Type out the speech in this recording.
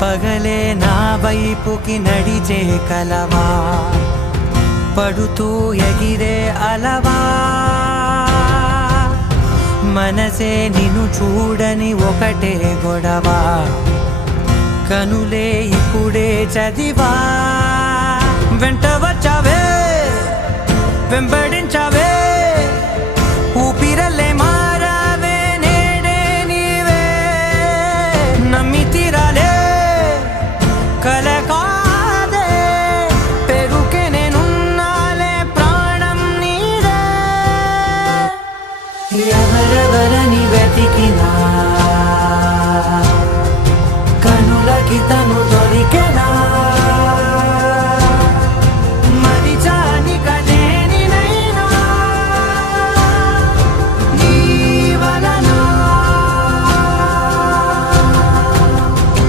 పగలే నా వైపుకి నడిచే కలవా, పడుతూ ఎగిరే అలవా, మనసే నిన్ను చూడని ఒకటే గొడవ, కనులే ఇప్పుడే చదివా. వెంట వచ్చావే వెంబడించావే, ఊపిరల్లే మారావే నేడే నీవే, నమ్మి తీరాలే కల కాదే, పెరుకే నేనున్నాలే ప్రాణం నీదే. ఎవరెవరని వెతికినా కనులకి తను